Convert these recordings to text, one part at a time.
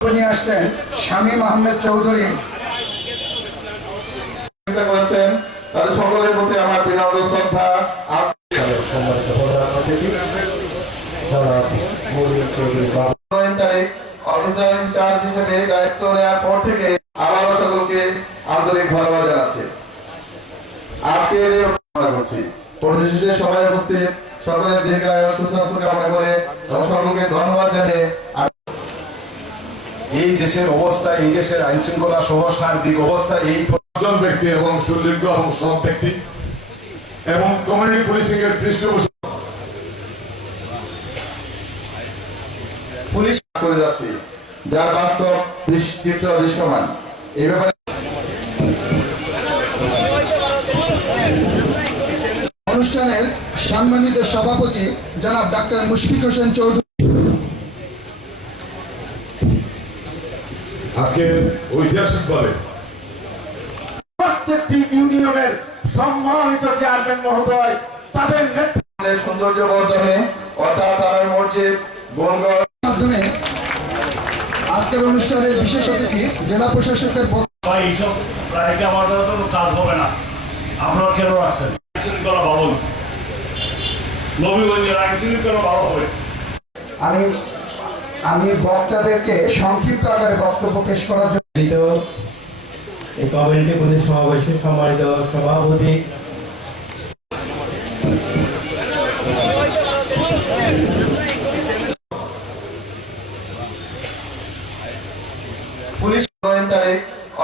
নিয়ে আসছেন শামীম আহমেদ চৌধুরী। করেছেন তাদের সকলের প্রতি আমার বিনম্র শ্রদ্ধা। সম্মানিত প্রধান অতিথি জনাব মনির চৌধুরী বাবু অফিসার ইনচার্জ হিসেবে দায়িত্ব নেওয়ার পর থেকে আবারও সকলকে আন্তরিক ধন্যবাদ জানাচ্ছি। আজকের এই কামনা করছি পরিশেষে সবাই উপস্থিত সকলের দীর্ঘায়ু সুস্বাস্থ্য কামনা করে এবং সকলকে ধন্যবাদ জানিয়ে এই দেশের অবস্থা, এই দেশের আইন শৃঙ্খলা সহ সার্বিক অবস্থা, এই একজন ব্যক্তি এবং সুযোগ্য এবং সৎ ব্যক্তি এবং কমিউনিটি পুলিশিং এর পৃষ্ঠপোষক পুলিশ করে যাচ্ছি, যার বাস্তব চিত্র দৃশ্যমান। এই ব্যাপারে অনুষ্ঠানের সম্মানিত সভাপতি জনাব ডাক্তার মুশফিক হোসেন চৌধুরী। আজকে ঐতিহাসিকভাবে প্রত্যেকটি ইউনিয়নের সম্মানিত চেয়ারম্যান মহোদয় তাদের নেতৃত্বে সৌন্দর্য বর্ধনে অর্থাৎ তার মসজিদ বনগড় মাধ্যমে আজকের অনুষ্ঠানের বিশেষ অতিথি জেলা প্রশাসকের ভাই এইসব রায়কে আমার দ্বারা তো কাজ হবে না। আপনারা কেন রাখছেন? আইন শৃঙ্খলা ভালো নবীগঞ্জের আইন শৃঙ্খলা ভালো হবে। আমি বক্তাদেরকে সংক্ষিপ্ত আকারে বক্তব্য পেশ করার জন্য এই কমিউনিটি পুলিশ সমাবেশে সম্মানিত সভাপতি পুলিশ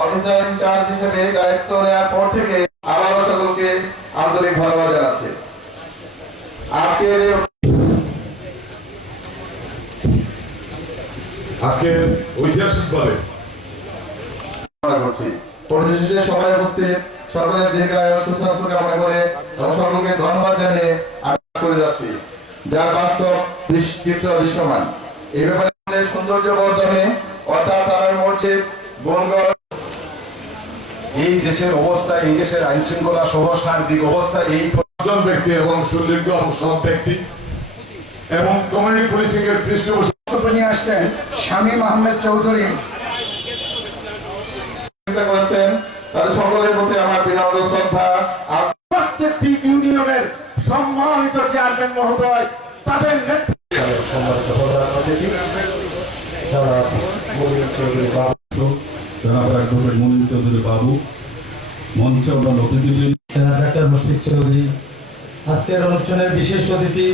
অফিসার ইনচার্জ হিসেবে দায়িত্ব নেওয়ার পর থেকে আবারও সকলকে আন্তরিক ধন্যবাদ জানাচ্ছি। আজকে ঐতিহাসিকভাবে করছি পরিশেষে সবাই উপস্থিত সকলের দীর্ঘায়ু সুস্বাস্থ্য কামনা করে এবং সকলকে ধন্যবাদ জানিয়ে করে যাচ্ছি, যার বাস্তব চিত্র দৃশ্যমান। এই ব্যাপারে সৌন্দর্য বর্ধনে অর্থাৎ তার মসজিদ বনগড় এই দেশের অবস্থা, এই দেশের আইন শৃঙ্খলা সহ সার্বিক অবস্থা, এই একজন ব্যক্তি এবং সুযোগ্য এবং সৎ ব্যক্তি এবং কমিউনিটি পুলিশিং এর পৃষ্ঠপোষক নিয়ে আসছেন শামীম আহমেদ চৌধুরী। করেছেন তাদের সকলের প্রতি আমার বিনম্র শ্রদ্ধা। প্রত্যেকটি ইউনিয়নের সম্মানিত চেয়ারম্যান মহোদয় তাদের সম্মানিত প্রধান অতিথি জনাব মনির চৌধুরী বাবু জনাব অ্যাডভোকেট মনির চৌধুরী বাবু, মঞ্চে অন্যান্য অতিথিবৃন্দ, জনাব ডাক্তার মুশফিক চৌধুরী, আজকের অনুষ্ঠানের বিশেষ অতিথি